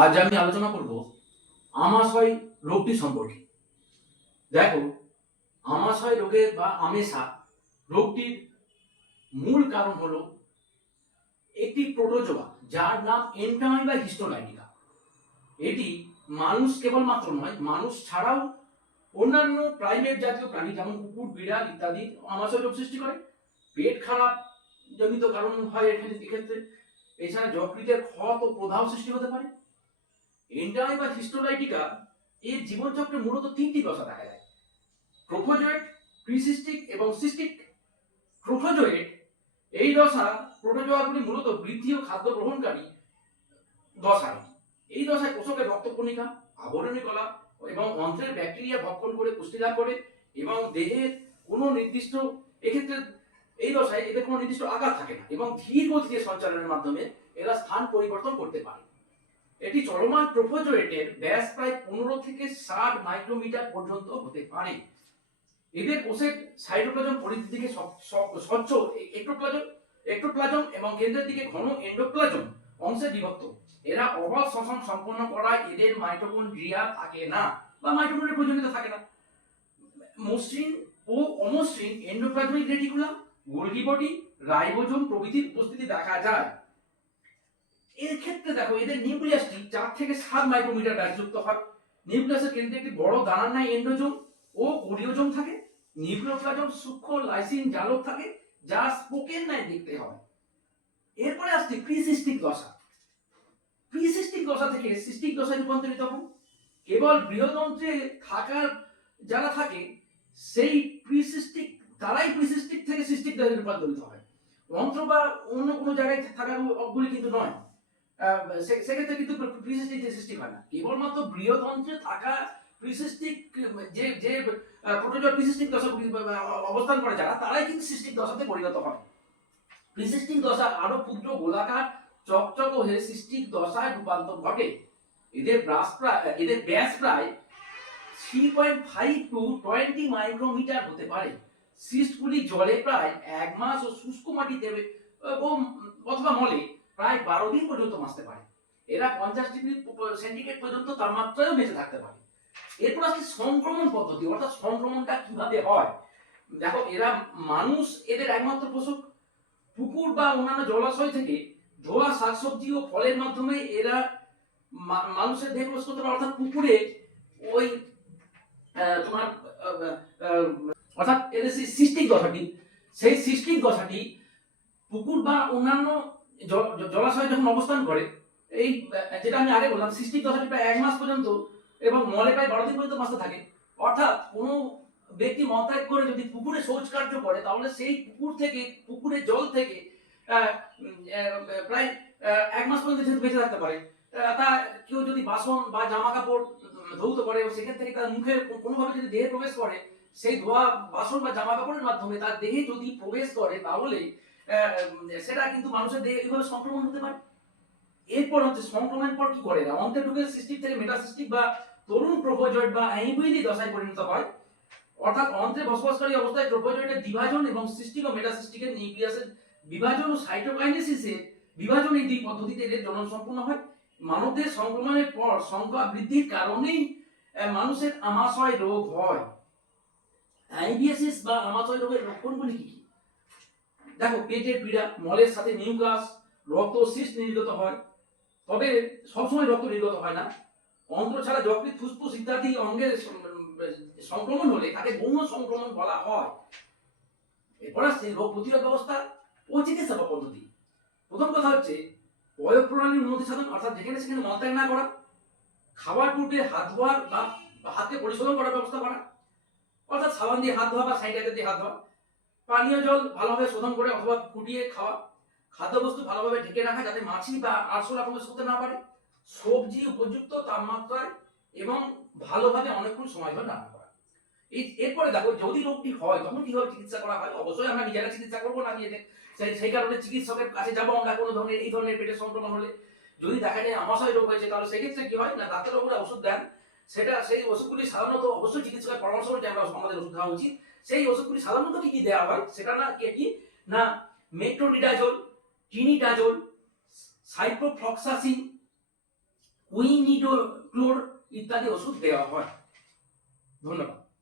আজ আমি আলোচনা করব আমাশয় রোগটি সম্পর্কে। দেখো, আমাশয় রোগের বা আমেশা রোগটির মূল কারণ হলো একটি প্রোটোজোয়া যার নাম এন্টামাইবা হিস্টোলাইটিকা। এটি মানুষ কেবলমাত্র নয়, মানুষ ছাড়াও অন্যান্য প্রাইমেট জাতীয় প্রাণী যেমন কুকুর, বিড়াল ইত্যাদি আমাশয় রোগ সৃষ্টি করে। পেট খারাপ জনিত কারণ হয় এক্ষেত্রে। এছাড়া যকৃতের ক্ষত ও প্রদাহ সৃষ্টি হতে পারে। এন্টামাইবা হিস্টোলাইটিকা এর জীবনচক্রে মূলত তিনটি দশা দেখা যায়: প্রোটোজোয়েট, প্রিসিস্টিক এবং সিস্টিক। প্রোটোজোয়েট এই দশা প্রোটোজোয়াগুলি মূলত বৃদ্ধি ও খাদ্য গ্রহণকারী দশায়। এই দশায় কোষকের রক্তকণিকা, আবরণী কলা এবং অন্ত্রের ব্যাকটেরিয়া ভক্ষণ করে পুষ্টি লাভ করে এবং দেহের কোনো নির্দিষ্ট এক্ষেত্রে এই দশায় এদের কোনো নির্দিষ্ট আকার থাকে না এবং ধীর গতিতে সঞ্চালনের মাধ্যমে এরা স্থান পরিবর্তন করতে পারে। এটি চলমান প্রোটোজোয়েটের ব্যাস প্রায় 15 থেকে 60 মাইক্রোমিটার পর্যন্ত হতে পারে। এদের কোষের সাইটোপ্লাজম পরিধির দিকে স্বচ্ছ এক্টোপ্লাজম এবং কেন্দ্রের দিকে ঘন এন্ডোপ্লাজম অংশে বিভক্ত। এরা অবাধ শ্বসন সম্পন্ন করায় এদের মাইটোকন্ড্রিয়া থাকে না বা মাইটোকন্ড্রিয়া প্রয়োজনীয়তা থাকে না। মসৃণ ও অমসৃণ endoplasmic reticulum, Golgi body, ribosome প্রভৃতির উপস্থিতি দেখা যায়। এর ক্ষেত্রে দেখো, এদের নিউক্লিয়াসটি 4 থেকে 7 মাইক্রোমিটার ব্যাসযুক্ত হয়। নিউক্লিয়াসের কেন্দ্রে একটি বড় দানার ন্যায় এন্ডোজোম ও কোরিওজোম থাকে। নিউক্লিওপ্লাজম সূক্ষ্ম লাইসিন জালক থাকে যা স্পোকের ন্যায় দেখতে হয়। এরপরে আসছে প্রিসিস্টিক দশা। প্রিসিস্টিক দশা থেকে সিস্টিক দশায় রূপান্তরিত হয়। কেবল বৃহদন্ত্রে থাকার যারা থাকে সেই তারাই প্রিসিস্টিক থেকে সিস্টিক দশায় রূপান্তরিত হয়। অন্ত্র বা অন্য কোনো জায়গায় থাকা অগুলি কিন্তু নয়। সেক্ষেত্রে কিন্তু প্রিসিস্টিক সিস্টিক হয় না। কেবলমাত্র বৃহদন্ত্রে থাকা প্রিসিস্টিক যে প্রোটোজোয়া প্রিসিস্টিক দশাগুলি অবস্থান করে যারা, তারাই কিন্তু সিস্টিক দশাতে পরিণত হয়। প্রিসিস্টিক দশা আরো ক্ষুদ্র গোলাকার চকচক হয়ে সিস্টিক দশায় রূপান্তর ঘটে। এদের ব্যাস প্রায় 3.5 টু 20 মাইক্রোমিটার হতে পারে। সিস্টগুলি জলে প্রায় 1 মাস ও শুষ্ক মাটিতে অথবা মলে প্রায় 12 দিন পর্যন্ত বাঁচতে পারে। এরা 50 ডিগ্রি সেন্টিগ্রেড পর্যন্ত তাপমাত্রায়ও বেঁচে থাকতে পারে। এরপর আসছে সংক্রমণ পদ্ধতি, অর্থাৎ সংক্রমণটা কিভাবে হয়। দেখো, মানুষ এদের একমাত্র পোষক। পুকুর বা অন্যান্য জলাশয় থেকে ধোয়া শাকসবজি ও ফলের মাধ্যমে এরা মানুষের দেহে প্রবেশ করতে পারে। অর্থাৎ পুকুরে ওই তোমার অর্থাৎ এদের সেই সিস্টিক দশাটি পুকুর বা অন্যান্য জলাশয়ে যখন অবস্থান করে, এই যেটা আমি আগে বললাম, সিস্টিক দশাটি প্রায় 1 মাস পর্যন্ত এবং মলে প্রায় 12 দিন পর্যন্ত বাঁচতে থাকে। অর্থাৎ কোনো ব্যক্তি মলত্যাগ করে যদি পুকুরে শৌচ কার্য করে, তাহলে সেই পুকুরের জল থেকে প্রায় 1 মাস পর্যন্ত যেহেতু বেঁচে থাকতে পারে। তা কেউ যদি বাসন বা জামা কাপড় ধৌত করে, সেখান থেকে তার মুখে কোনোভাবে যদি দেহে প্রবেশ করে, সেই ধোয়া বাসন বা জামা কাপড়ের মাধ্যমে তার দেহে যদি প্রবেশ করে, তাহলে সেটা কিন্তু মানুষের দেহে এইভাবে সংক্রমণ হতে পারে। এরপর হচ্ছে সংক্রমণের পর কি করে, অন্ত্রে ঢুকে সিস্টিক থেকে মেটাসিস্টিক বা তরুণ প্রোটোজয়েট বা অ্যামিবয়েডি দশায় পরিণত হয়। অর্থাৎ অন্ত্রে বসবাসকারী অবস্থায় প্রোটোজয়েটের বিভাজন এবং সিস্টিক ও মেটাসিস্টিকের নিউক্লিয়াসের বিভাজন ও সাইটোকাইনেসিসের বিভাজন, এই দুই পদ্ধতিতে এদের জনন সম্পূর্ণ হয়। মানবদের সংক্রমণের পর সংখ্যা বৃদ্ধির কারণেই মানুষের আমাশয় রোগ হয়। আইবিএসিস বা আমাশয় রোগের লক্ষণগুলি কি কি? দেখো, পেটের পীড়া, মলের সাথে মিউকাস, রক্ত সিস্ট নির্গত হয়, তবে সবসময় রক্ত নির্গত হয় না। অন্ত্র ছাড়া যকৃৎ, ফুসফুস ইত্যাদি অঙ্গের সংক্রমণ হলে তাকে গৌণ সংক্রমণ বলা হয়। এরপর আসছে রোগ প্রতিরোধ ব্যবস্থা ও চিকিৎসা পদ্ধতি। প্রথম কথা হচ্ছে প্রয়োগ প্রণালীর উন্নতি সাধন, অর্থাৎ যেখানে সেখানে মলত্যাগ না করা, খাবার পূর্বে হাত ধোয়ার বা হাতকে পরিশোধন করার ব্যবস্থা করা, অর্থাৎ সাবান দিয়ে হাত ধোয়া বা স্যানিটাইজার দিয়ে হাত ধোয়া, পানীয় জল ভালোভাবে শোধন করে অথবা ফুটিয়ে খাওয়া, খাদ্যবস্তু ভালোভাবে ঢেকে রাখা যাতে মাছি বা আরশোলা প্রবেশ করতে না পারে, সবজি উপযুক্ত তাপমাত্রায় এবং ভালোভাবে অনেকক্ষণ সময় ধরে রান্না করা। এরপরে দেখো, যদি রোগটি হয় তখন কিভাবে চিকিৎসা করা হয়। অবশ্যই আমরা নিজেরা চিকিৎসা করবো না, সেই কারণে চিকিৎসকের কাছে যাবো আমরা কোনো ধরনের এই ধরনের পেটের সংক্রমণ হলে। যদি দেখা যায় আমাশয় রোগ হয়েছে, তাহলে সেক্ষেত্রে কি হয় না, ডাক্তারবাবুরা ওষুধ দেন। সেই ওষুধগুলি সাধারণত অবশ্যই চিকিৎসকের পরামর্শ অনুযায়ী আমাদের ওষুধ খাওয়া উচিত। সেই ওষুধগুলি সাধারণত কি দেওয়া হয়, সেটা না মেট্রোনিডাজোল, টিনিডাজোল, সাইপ্রোফ্লক্সাসিন, উইনিডোক্লোর ইত্যাদি ওষুধ দেওয়া হয়। ধন্যবাদ।